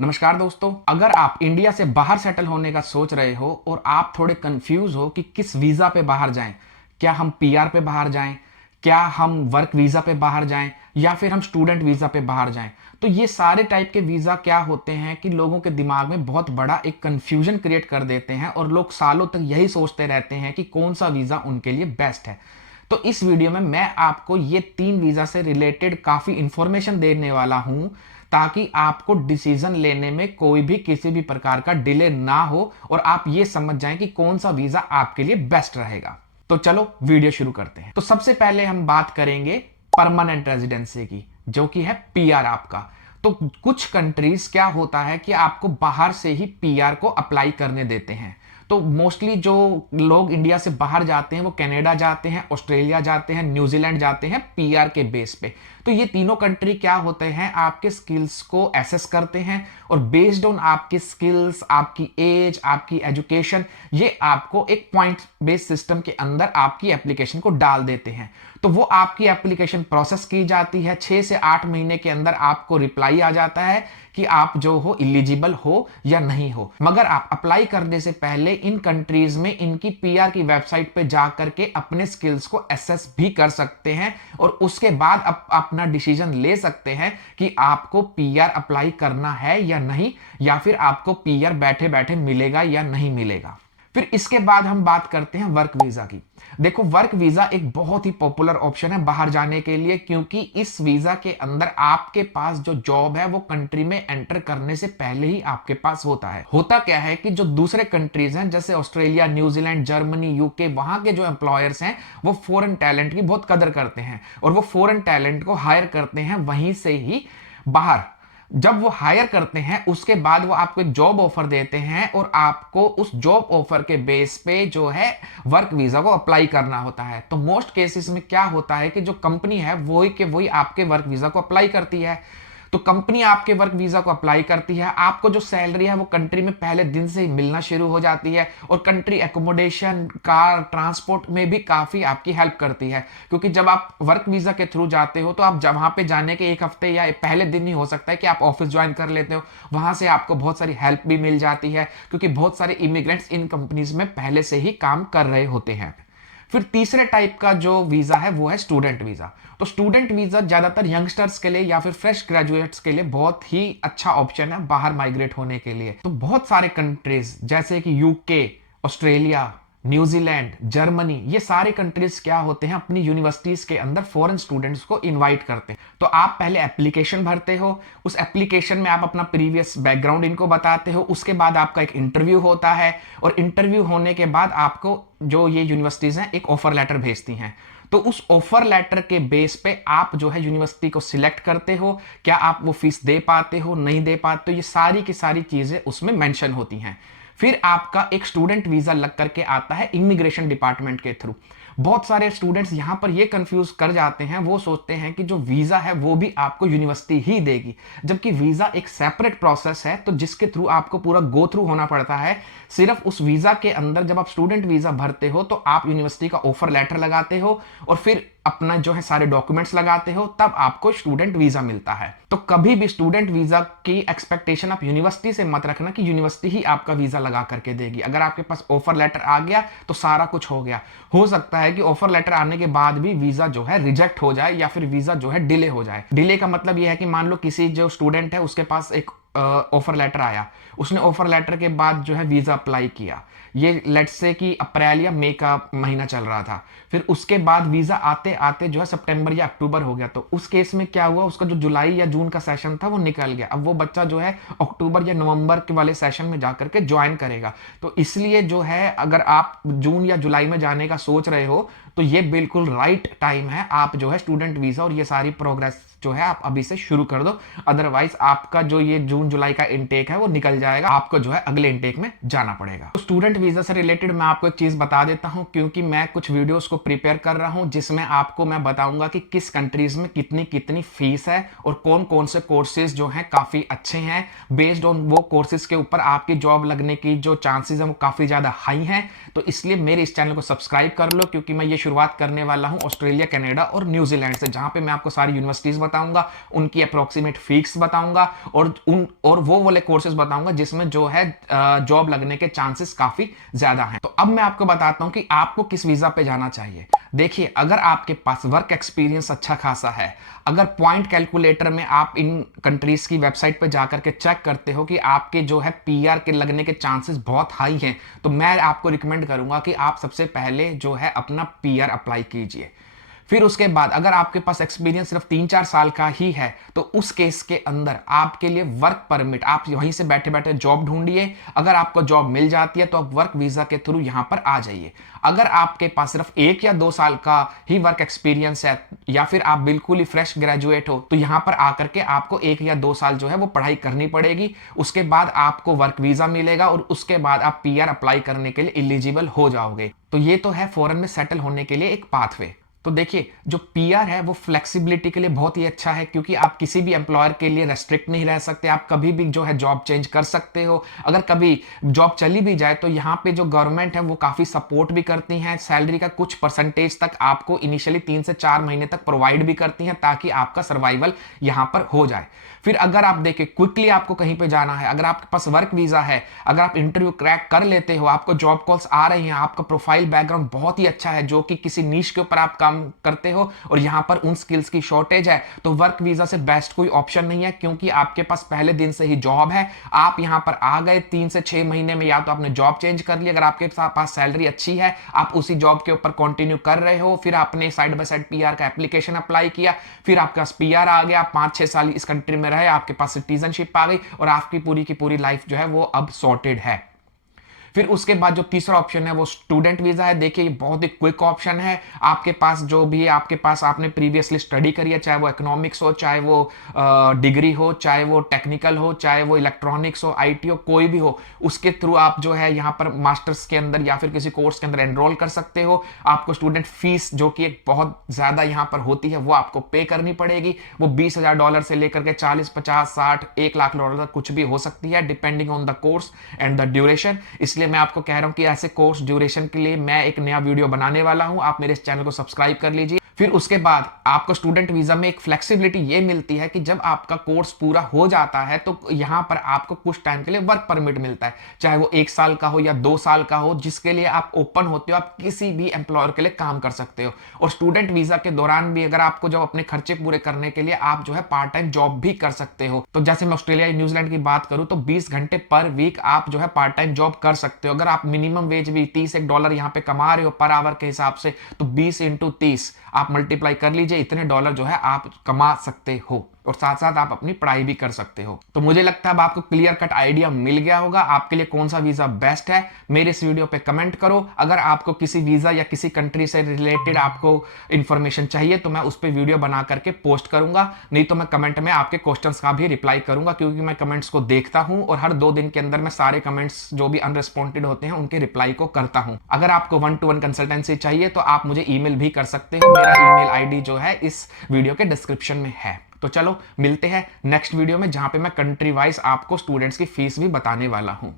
नमस्कार दोस्तों, अगर आप इंडिया से बाहर सेटल होने का सोच रहे हो और आप थोड़े कंफ्यूज हो कि किस वीज़ा पे बाहर जाएं, क्या हम पीआर पे बाहर जाएं, क्या हम वर्क वीज़ा पे बाहर जाएं या फिर हम स्टूडेंट वीज़ा पे बाहर जाएं, तो ये सारे टाइप के वीज़ा क्या होते हैं कि लोगों के दिमाग में बहुत बड़ा एक कंफ्यूजन क्रिएट कर देते हैं और लोग सालों तक यही सोचते रहते हैं कि कौन सा वीज़ा उनके लिए बेस्ट है। तो इस वीडियो में मैं आपको ये 3 वीज़ा से रिलेटेड काफ़ी इंफॉर्मेशन देने वाला हूं ताकि आपको डिसीजन लेने में कोई भी किसी भी प्रकार का डिले ना हो और आप ये समझ जाएं कि कौन सा वीजा आपके लिए बेस्ट रहेगा। तो चलो वीडियो शुरू करते हैं। तो सबसे पहले हम बात करेंगे परमानेंट रेजिडेंसी की, जो कि है पीआर आपका। तो कुछ कंट्रीज क्या होता है कि आपको बाहर से ही पीआर को अप्लाई करने देते हैं। तो मोस्टली जो लोग इंडिया से बाहर जाते हैं वो कनाडा जाते हैं, ऑस्ट्रेलिया जाते हैं, न्यूजीलैंड जाते हैं पीआर के बेस पे। तो ये तीनों कंट्री क्या होते हैं, आपके स्किल्स को एसेस करते हैं और बेस्ड ऑन आपकी स्किल्स, आपकी एज, आपकी एजुकेशन, ये आपको एक पॉइंट बेस्ड सिस्टम के अंदर आपकी एप्लीकेशन को डाल देते हैं। तो वो आपकी एप्लीकेशन प्रोसेस की जाती है, 6 से 8 महीने के अंदर आपको रिप्लाई आ जाता है कि आप जो हो इलिजिबल हो या नहीं हो। मगर आप अप्लाई करने से पहले इन कंट्रीज में इनकी पीआर की वेबसाइट पे जा करके अपने स्किल्स को एसेस भी कर सकते हैं और उसके बाद अपना डिसीजन ले सकते हैं कि आपको पीआर अप्लाई करना है या नहीं, या फिर आपको पीआर बैठे बैठे मिलेगा या नहीं मिलेगा। फिर इसके बाद हम बात करते हैं वर्क वीजा की। देखो, वर्क वीजा एक बहुत ही पॉपुलर ऑप्शन है बाहर जाने के लिए, क्योंकि इस वीजा के अंदर आपके पास जो जॉब है वो कंट्री में एंटर करने से पहले ही आपके पास होता है। होता क्या है कि जो दूसरे कंट्रीज हैं जैसे ऑस्ट्रेलिया, न्यूजीलैंड, जर्मनी, यूके, वहां के जो एम्प्लॉयर्स हैं वो फॉरेन टैलेंट की बहुत कदर करते हैं और वो फॉरेन टैलेंट को हायर करते हैं वहीं से ही बाहर। जब वो हायर करते हैं उसके बाद वो आपको एक जॉब ऑफर देते हैं और आपको उस जॉब ऑफर के बेस पे जो है वर्क वीजा को अप्लाई करना होता है। तो मोस्ट केसेस में क्या होता है कि जो कंपनी है वही के वही आपके वर्क वीजा को अप्लाई करती है। तो कंपनी आपके वर्क वीजा को अप्लाई करती है, आपको जो सैलरी है वो कंट्री में पहले दिन से ही मिलना शुरू हो जाती है और कंट्री एकोमोडेशन, कार, ट्रांसपोर्ट में भी काफी आपकी हेल्प करती है। क्योंकि जब आप वर्क वीजा के थ्रू जाते हो तो आप जब वहां पे जाने के एक हफ्ते या पहले दिन ही हो सकता है कि आप ऑफिस ज्वाइन कर लेते हो, वहां से आपको बहुत सारी हेल्प भी मिल जाती है क्योंकि बहुत सारे इमिग्रेंट्स इन कंपनीज में पहले से ही काम कर रहे होते हैं। फिर तीसरे टाइप का जो वीजा है वो है स्टूडेंट वीजा। तो स्टूडेंट वीजा ज्यादातर यंगस्टर्स के लिए या फिर फ्रेश ग्रेजुएट्स के लिए बहुत ही अच्छा ऑप्शन है बाहर माइग्रेट होने के लिए। तो बहुत सारे कंट्रीज जैसे कि यूके, ऑस्ट्रेलिया, न्यूजीलैंड, जर्मनी, ये सारे कंट्रीज क्या होते हैं अपनी यूनिवर्सिटीज के अंदर फॉरेन स्टूडेंट्स को इनवाइट करते हैं। तो आप पहले एप्लीकेशन भरते हो, उस एप्लीकेशन में आप अपना प्रीवियस बैकग्राउंड इनको बताते हो, उसके बाद आपका एक इंटरव्यू होता है और इंटरव्यू होने के बाद आपको जो ये यूनिवर्सिटीज हैं एक ऑफर लेटर भेजती हैं। तो उस ऑफर लेटर के बेस पे आप जो है यूनिवर्सिटी को सिलेक्ट करते हो, क्या आप वो फीस दे पाते हो, नहीं दे पाते हो, ये सारी की सारी चीजें उसमें मेंशन होती हैं। फिर आपका एक स्टूडेंट वीजा लग करके आता है इमिग्रेशन डिपार्टमेंट के थ्रू। बहुत सारे स्टूडेंट्स यहां पर ये कंफ्यूज कर जाते हैं, वो सोचते हैं कि जो वीजा है वो भी आपको यूनिवर्सिटी ही देगी, जबकि वीजा एक सेपरेट प्रोसेस है तो जिसके थ्रू आपको पूरा गो थ्रू होना पड़ता है। सिर्फ उस वीजा के अंदर जब आप स्टूडेंट वीजा भरते हो तो आप यूनिवर्सिटी का ऑफर लेटर लगाते हो और फिर अपना जो है सारे डॉक्यूमेंट्स लगाते हो, तब आपको स्टूडेंट वीजा मिलता है। तो कभी भी स्टूडेंट वीजा की एक्सपेक्टेशन आप यूनिवर्सिटी से मत रखना कि यूनिवर्सिटी ही आपका वीजा लगा करके देगी। अगर आपके पास ऑफर लेटर आ गया तो सारा कुछ हो गया। हो सकता है कि ऑफर लेटर आने के बाद भी वीजा जो है रिजेक्ट हो जाए या फिर वीजा जो है डिले हो जाए। डिले का मतलब यह है कि मान लो किसी जो स्टूडेंट है उसके पास एक ऑफर लेटर आया, उसने ऑफर लेटर के बाद जो है वीजा अप्लाई किया, ये लेट्स से कि अप्रैल या मई का महीना चल रहा था, फिर उसके बाद वीजा आते आते जो है सितंबर या अक्टूबर हो गया। तो उस केस में क्या हुआ, उसका जो जुलाई या जून का सेशन था वो निकल गया। अब वो बच्चा जो है अक्टूबर या नवंबर के वाले सेशन में जाकर के ज्वाइन करेगा। तो इसलिए जो है अगर आप जून या जुलाई में जाने का सोच रहे हो तो ये बिल्कुल राइट टाइम है, आप जो है स्टूडेंट वीजा और ये सारी प्रोग्रेस जो है आप अभी से शुरू कर दो। अदरवाइज आपका जो ये जून जुलाई का इनटेक है वो निकल जाएगा, आपको जो है अगले इनटेक में जाना पड़ेगा। तो स्टूडेंट वीजा से रिलेटेड मैं आपको एक चीज बता देता हूं, क्योंकि मैं कुछ वीडियोस को प्रिपेयर कर रहा हूं जिसमें आपको मैं बताऊंगा कि किस कंट्रीज में कितनी कितनी फीस है और कौन कौन से कोर्सेज जो हैं काफी अच्छे हैं। बेस्ड ऑन वो कोर्सेज के ऊपर आपकी जॉब लगने की जो चांसेस है वो काफी ज्यादा हाई हैं। तो इसलिए मेरे इस चैनल को सब्सक्राइब कर लो, क्योंकि मैं ये शुरुआत करने वाला हूं ऑस्ट्रेलिया, कनाडा और न्यूजीलैंड से, जहां पे मैं आपको सारी यूनिवर्सिटीज बताऊंगा, उनकी अप्रोक्सीमेट फीस बताऊंगा और वो वाले कोर्सेज बताऊंगा जिसमें जो है जॉब लगने के चांसेस काफी ज्यादा हैं। तो अब मैं आपको बताता हूं कि आपको किस वीजा पे जाना चाहिए। देखिए, अगर आपके पास वर्क एक्सपीरियंस अच्छा खासा है, अगर पॉइंट कैलकुलेटर में आप इन कंट्रीज की वेबसाइट पर जाकर के चेक करते हो कि आपके जो है पीआर के लगने के चांसेस बहुत हाई हैं, तो मैं आपको रिकमेंड करूंगा कि आप सबसे पहले जो है अपना पीआर अप्लाई कीजिए। फिर उसके बाद अगर आपके पास एक्सपीरियंस सिर्फ 3-4 साल का ही है तो उस केस के अंदर आपके लिए वर्क परमिट, आप वहीं से बैठे बैठे जॉब ढूंढिए। अगर आपको जॉब मिल जाती है तो आप वर्क वीजा के थ्रू यहां पर आ जाइए। अगर आपके पास सिर्फ 1 या 2 साल का ही वर्क एक्सपीरियंस है या फिर आप बिल्कुल ही फ्रेश ग्रेजुएट हो तो यहां पर आकर के आपको 1 या 2 साल जो है वो पढ़ाई करनी पड़ेगी। उसके बाद आपको वर्क वीजा मिलेगा और उसके बाद आप पीआर अप्लाई करने के लिए एलिजिबल हो जाओगे। तो ये तो है फॉरेन में सेटल होने के लिए एक पाथवे। तो देखिए, जो पीआर है वो फ्लेक्सिबिलिटी के लिए बहुत ही अच्छा है, क्योंकि आप किसी भी एम्प्लॉयर के लिए रेस्ट्रिक्ट नहीं रह सकते। आप कभी भी जो है जॉब चेंज कर सकते हो। अगर कभी जॉब चली भी जाए तो यहाँ पे जो गवर्नमेंट है वो काफ़ी सपोर्ट भी करती हैं। सैलरी का कुछ परसेंटेज तक आपको इनिशियली 3 से 4 महीने तक प्रोवाइड भी करती हैं ताकि आपका सर्वाइवल यहाँ पर हो जाए। फिर अगर आप देखें क्विकली आपको कहीं पे जाना है, अगर आपके पास वर्क वीजा है, अगर आप इंटरव्यू क्रैक कर लेते हो, आपको जॉब कॉल्स आ रही हैं, आपका प्रोफाइल बैकग्राउंड बहुत ही अच्छा है, जो कि किसी नीश के ऊपर आप काम करते हो और यहां पर उन स्किल्स की शॉर्टेज है, तो वर्क वीजा से बेस्ट कोई ऑप्शन नहीं है, क्योंकि आपके पास पहले दिन से ही जॉब है। आप यहां पर आ गए 3 से 6 महीने में, या तो आपने जॉब चेंज कर ली, अगर आपके पास सैलरी अच्छी है आप उसी जॉब के ऊपर कंटिन्यू कर रहे हो, फिर आपने साइड बाय साइड पीआर का एप्लीकेशन अप्लाई किया, फिर आपके पास पीआर आ गया, 5-6 साल इस कंट्री में रहे, आपके पास सिटीजनशिप आ गई और आपकी पूरी की पूरी लाइफ जो है वो अब सॉर्टेड है। फिर उसके बाद जो तीसरा ऑप्शन है वो स्टूडेंट वीजा है। देखिए, ये बहुत ही क्विक ऑप्शन है। आपके पास जो भी है, आपके पास आपने प्रीवियसली स्टडी करी है, चाहे वो इकोनॉमिक्स हो, चाहे वो डिग्री हो, चाहे वो टेक्निकल हो, चाहे वो इलेक्ट्रॉनिक्स हो, आईटी हो, कोई भी हो, उसके थ्रू आप जो है यहाँ पर मास्टर्स के अंदर या फिर किसी कोर्स के अंदर एनरोल कर सकते हो। आपको स्टूडेंट फीस जो कि एक बहुत ज्यादा यहाँ पर होती है वो आपको पे करनी पड़ेगी। वो $20,000 से लेकर के 40, 50, 60, $1 लाख तक कुछ भी हो सकती है, depending on the course and the duration. इसलिए मैं आपको कह रहा हूं कि ऐसे कोर्स ड्यूरेशन के लिए मैं एक नया वीडियो बनाने वाला हूं, आप मेरे इस चैनल को सब्सक्राइब कर लीजिए। फिर उसके बाद आपको स्टूडेंट वीजा में एक फ्लेक्सिबिलिटी ये मिलती है कि जब आपका कोर्स पूरा हो जाता है तो यहां पर आपको कुछ टाइम के लिए वर्क परमिट मिलता है, चाहे वो 1 साल का हो या 2 साल का हो, जिसके लिए आप ओपन होते हो, आप किसी भी एम्प्लॉयर के लिए काम कर सकते हो। और स्टूडेंट वीजा के दौरान भी अगर आपको जब अपने खर्चे पूरे करने के लिए आप जो है पार्ट टाइम जॉब भी कर सकते हो। तो जैसे मैं ऑस्ट्रेलिया न्यूजीलैंड की बात करूं तो 20 घंटे पर वीक आप जो है पार्ट टाइम जॉब कर सकते हो। अगर आप मिनिमम वेज भी $31 यहाँ पे कमा रहे हो पर आवर के हिसाब से, तो 20 × 30 आप मल्टीप्लाई कर लीजिए, इतने डॉलर जो है आप कमा सकते हो और साथ साथ आप अपनी पढ़ाई भी कर सकते हो। तो मुझे लगता है अब आपको क्लियर कट आइडिया मिल गया होगा आपके लिए कौन सा वीजा बेस्ट है। मेरे इस वीडियो पे कमेंट करो। अगर आपको किसी वीजा या किसी कंट्री से रिलेटेड आपको इंफॉर्मेशन चाहिए तो मैं उस पर वीडियो बना करके पोस्ट करूंगा, नहीं तो मैं कमेंट में आपके क्वेश्चंस का भी रिप्लाई करूंगा, क्योंकि मैं कमेंट्स को देखता हूं और हर 2 दिन के अंदर मैं सारे कमेंट्स जो भी अनरिस्पॉन्डेड होते हैं उनके रिप्लाई को करता हूं। अगर आपको 1-to-1 कंसल्टेंसी चाहिए तो आप मुझे ईमेल भी कर सकते हो। मेरा ईमेल आईडी जो है इस वीडियो के डिस्क्रिप्शन में है। तो चलो मिलते हैं नेक्स्ट वीडियो में, जहां पे मैं कंट्री वाइज आपको स्टूडेंट्स की फीस भी बताने वाला हूं।